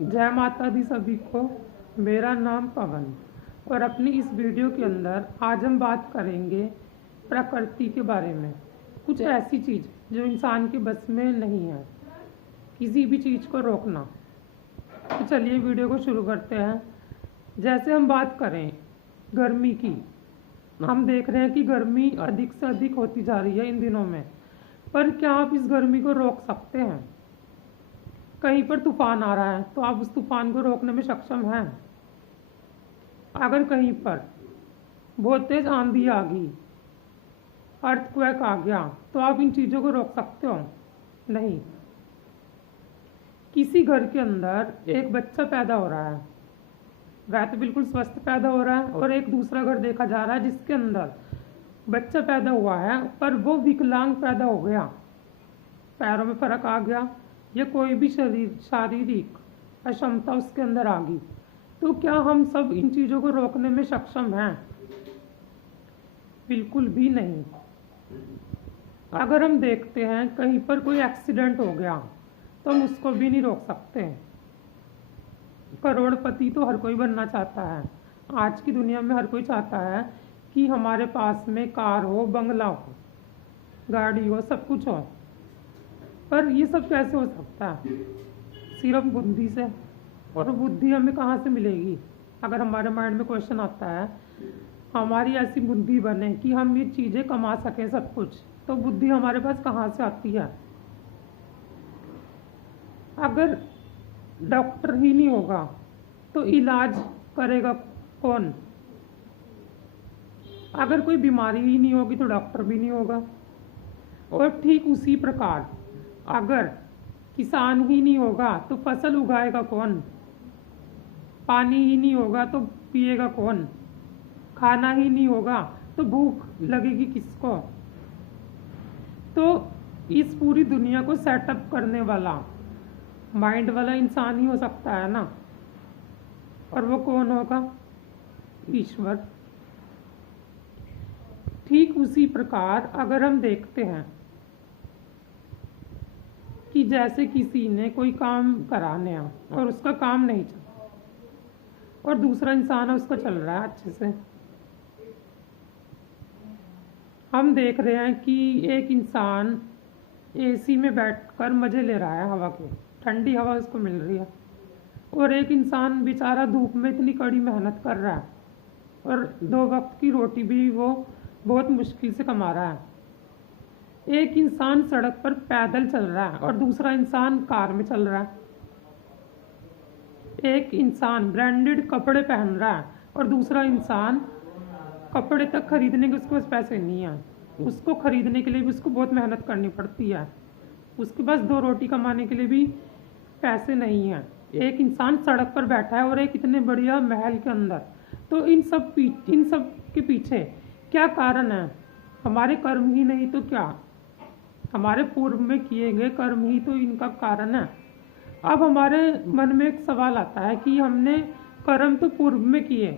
जय माता दी सभी को। मेरा नाम पवन और अपनी इस वीडियो के अंदर आज हम बात करेंगे प्रकृति के बारे में। कुछ ऐसी चीज़ जो इंसान के बस में नहीं है, किसी भी चीज़ को रोकना। तो चलिए वीडियो को शुरू करते हैं। जैसे हम बात करें गर्मी की, हम देख रहे हैं कि गर्मी अधिक से अधिक होती जा रही है इन दिनों में। पर क्या आप इस गर्मी को रोक सकते हैं? कहीं पर तूफान आ रहा है तो आप उस तूफान को रोकने में सक्षम हैं? अगर कहीं पर बहुत तेज आंधी आ गई, अर्थक्वेक आ गया, तो आप इन चीज़ों को रोक सकते हो? नहीं। किसी घर के अंदर एक बच्चा पैदा हो रहा है, वह तो बिल्कुल स्वस्थ पैदा हो रहा है, और एक दूसरा घर देखा जा रहा है जिसके अंदर बच्चा पैदा हुआ है पर वो विकलांग पैदा हो गया, पैरों में फर्क आ गया या कोई भी शारीरिक अक्षमता उसके अंदर आ गई। तो क्या हम सब इन चीज़ों को रोकने में सक्षम हैं? बिल्कुल भी नहीं। अगर हम देखते हैं कहीं पर कोई एक्सीडेंट हो गया तो हम उसको भी नहीं रोक सकते। करोड़पति तो हर कोई बनना चाहता है, आज की दुनिया में हर कोई चाहता है कि हमारे पास में कार हो, बंगला हो, गाड़ी हो, सब कुछ हो। पर ये सब कैसे हो सकता है? सिर्फ बुद्धि से। और बुद्धि हमें कहाँ से मिलेगी? अगर हमारे माइंड में क्वेश्चन आता है, हमारी ऐसी बुद्धि बने कि हम ये चीज़ें कमा सकें सब कुछ, तो बुद्धि हमारे पास कहाँ से आती है? अगर डॉक्टर ही नहीं होगा तो इलाज करेगा कौन? अगर कोई बीमारी ही नहीं होगी तो डॉक्टर भी नहीं होगा। और ठीक उसी प्रकार अगर किसान ही नहीं होगा तो फसल उगाएगा कौन? पानी ही नहीं होगा तो पिएगा कौन? खाना ही नहीं होगा तो भूख लगेगी किसको? तो इस पूरी दुनिया को सेटअप करने वाला माइंड वाला इंसान ही हो सकता है ना। और वो कौन होगा? ईश्वर। ठीक उसी प्रकार अगर हम देखते हैं कि जैसे किसी ने कोई काम करा नया और उसका काम नहीं चला, और दूसरा इंसान है उसका चल रहा है अच्छे से। हम देख रहे हैं कि एक इंसान एसी में बैठकर मज़े ले रहा है हवा के, ठंडी हवा उसको मिल रही है, और एक इंसान बेचारा धूप में इतनी कड़ी मेहनत कर रहा है और 2 वक्त की रोटी भी वो बहुत मुश्किल से कमा रहा है। एक इंसान सड़क पर पैदल चल रहा है और दूसरा इंसान कार में चल रहा है। एक इंसान ब्रांडेड कपड़े पहन रहा है और दूसरा इंसान कपड़े तक खरीदने के उसके पास पैसे नहीं है, उसको खरीदने के लिए भी उसको बहुत मेहनत करनी पड़ती है, उसके पास 2 रोटी कमाने के लिए भी पैसे नहीं है। एक इंसान सड़क पर बैठा है और एक इतने बढ़िया महल के अंदर। तो इन सब के पीछे क्या कारण है? हमारे कर्म ही नहीं तो क्या? हमारे पूर्व में किए गए कर्म ही तो इनका कारण है। अब हमारे मन में एक सवाल आता है कि हमने कर्म तो पूर्व में किए,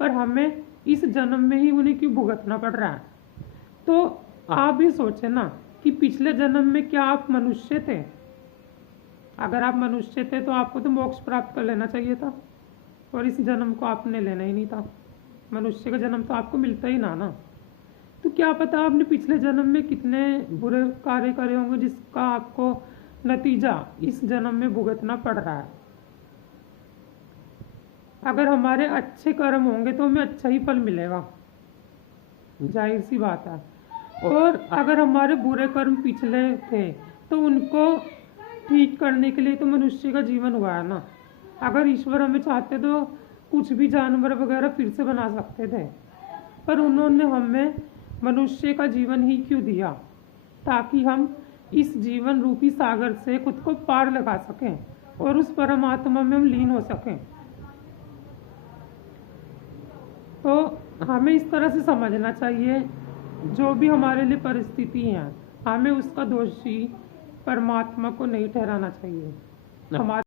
पर हमें इस जन्म में ही उन्हें क्यों भुगतना पड़ रहा है? तो आप भी सोचें ना कि पिछले जन्म में क्या आप मनुष्य थे? अगर आप मनुष्य थे तो आपको तो मोक्ष प्राप्त कर लेना चाहिए था, और इस जन्म को आपने लेना ही नहीं था। मनुष्य का जन्म तो आपको मिलता ही ना। तो क्या पता आपने पिछले जन्म में कितने बुरे कार्य करे होंगे जिसका आपको नतीजा इस जन्म में भुगतना पड़ रहा है। अगर हमारे अच्छे कर्म होंगे तो हमें अच्छा ही फल मिलेगा, जाहिर सी बात है। और अगर हमारे बुरे कर्म पिछले थे तो उनको ठीक करने के लिए तो मनुष्य का जीवन हुआ है ना। अगर ईश्वर हमें चाहते तो कुछ भी जानवर वगैरह फिर से बना सकते थे, पर उन्होंने हमें मनुष्य का जीवन ही क्यों दिया? ताकि हम इस जीवन रूपी सागर से खुद को पार लगा सकें और उस परमात्मा में हम लीन हो सकें। तो हमें इस तरह से समझना चाहिए, जो भी हमारे लिए परिस्थिति है हमें उसका दोषी परमात्मा को नहीं ठहराना चाहिए। हमारे